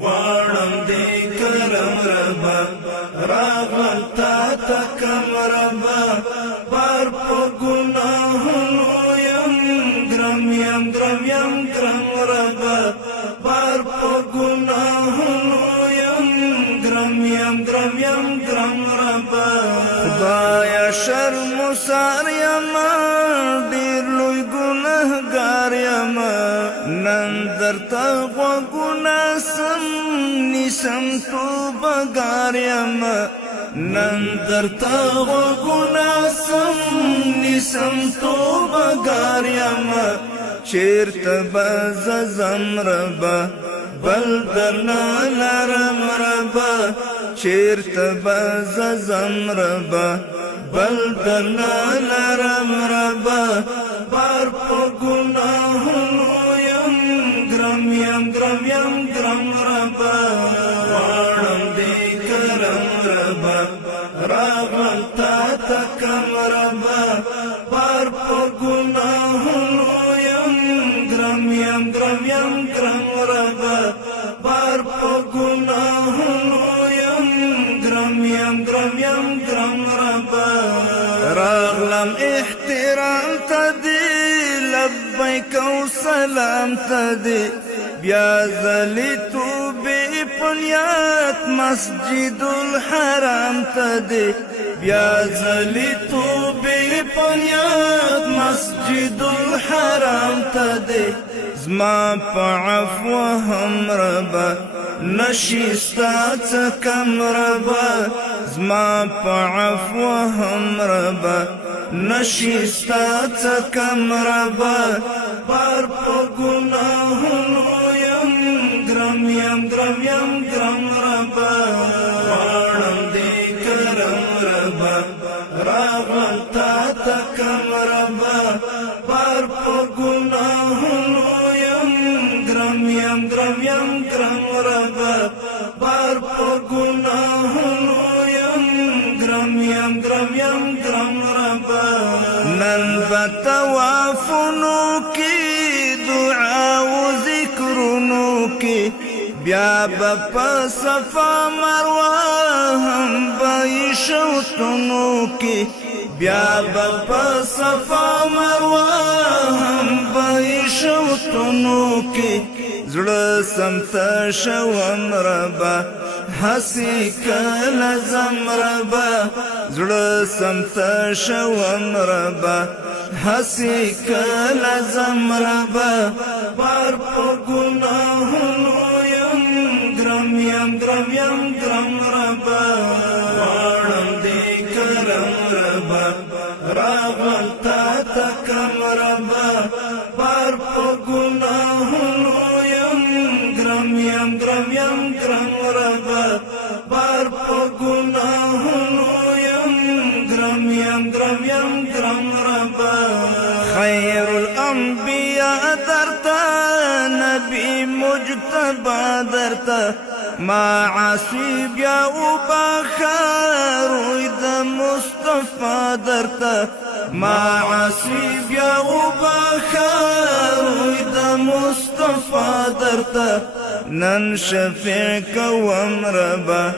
غواړم دې کرم ربا راغلم تا ته کم ربا بار په ګناهونو یم ګرم ربا بار په ګناهونو یم ګرم ربا خدایا شرم سار یم ډېر لوی ګناهګار یم نن درته غوږونه سم نیسم توبهګار یم نن درته غوږونه سم نیسم توبهګار یم چیرته به زه ځم ربه بل درنه لرم ربه چیرته به زه ځم ربه بل درنه لرم ربه بار په ګناهونو یم ګرم ربه غواړم دې کرم ربه راغلم تا ته کم ربه بار په ګناهونو یم ګرم ربه بار په ګناهونو یم ګرم ربه راغلم احترام ته دې لبیک او سلام ته دې بیا ځلې توبې په نیت مسجد الحرام ته دې بیا ځلې توبې په نیت مسجد الحرام ته دې زما په عفو هم ربه نشي ستا څه کم ربه زما په عفو هم ربه نشي ستا څه کم ربه بار په ګناهونو یم ګرم ربه غواړم دې کرم ربه راغلم تا ته کم ربه بار په ګناهونو یم ګرم ربه بار په ګناهونو یم ګرم ربه نن به طوافونو کې دعا و ذکرونو کې بیا به په صفا مروه هم به شوطونو کې بیا به په صفا مروه هم به شوطونو کې زړه سمته شوم ربه هسې کله ځم ربه زړه سمته شوم ربه هسې کله ځم ربه بار په ګناهونو یم ګرم ربه غواړم دې کرم ربه راغلم تا ته کم ربه بار په ګناهونو یم ګرم ربه بار په ګناهونو یم ګرم ربه خیر الانبیاء درته نبی مجتبی درته معاصی بیا وبخار روی د مصطفی درته معاصی بیا وبخار روی د مصطفی درته نن شفیع کوم ربه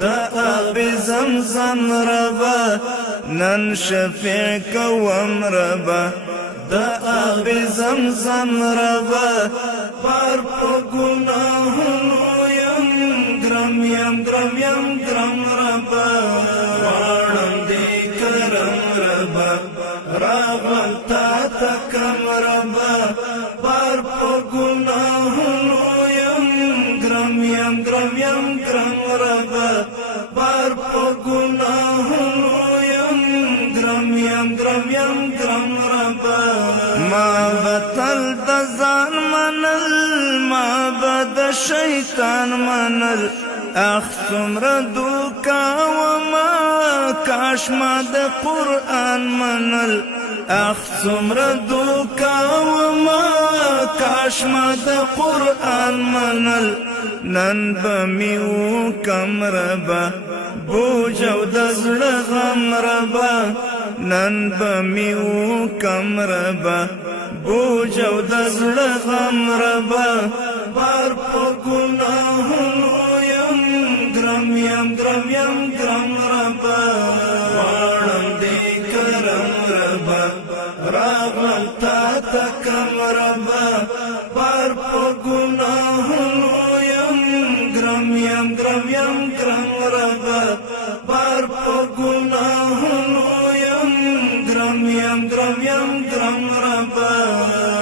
د آب زمزم ربه نن شفیع کوم ربه د آب زمزم ربه بار په ګناهونو یم ګرم ربه غواړم دې کرم ربه راغلم تا ته کم ربه بار په ګناهونو یم ګرم ربه بار په ګناهونو یم ګرم ربه ما بتل د ځان منل ما به د شیطان منل اخ څومره دوکه وما کاش ما د قرآن منل اخ څومره دوکه وما کاش ما د قرآن منل نن به مې وکم ربه بوج او د زړه غم ربه نن به مې وکم ربه بوج او د زړه غم ربه بار په ګناهونو یم ګرم ربا غواړم دې کرم ربا راغلم تا ته کم ربا بار په ګناهونو یم ګرم ربا بار په ګناهونو یم ګرم ربا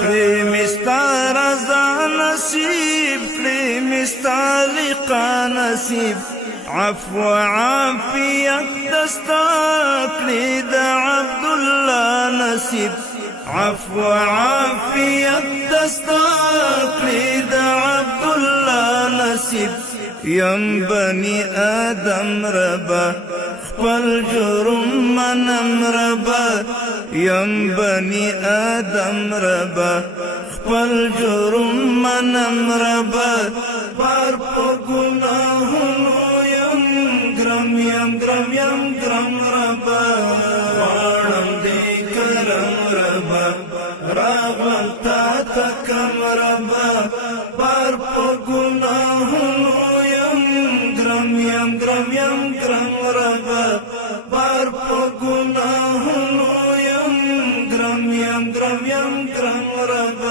کړې مې ستا رضا نصیب کړې مې ستا لقا نصیب عفو عافیت دستا کړې د عبدالله نصیب عفو عافیت دستا کړې د عبدالله نصیب یم بنی آدم ربا خپل جرم منم ربا یم بنی آدم ربا خپل جرم منم ربا بار په ګناهونو یم ګرم ربا غواړم دې کرم ربا راغلم تا ته کم ربا بار په ګناهونو یم ګرم ربا بار په ګناهونو یم ګرم ربا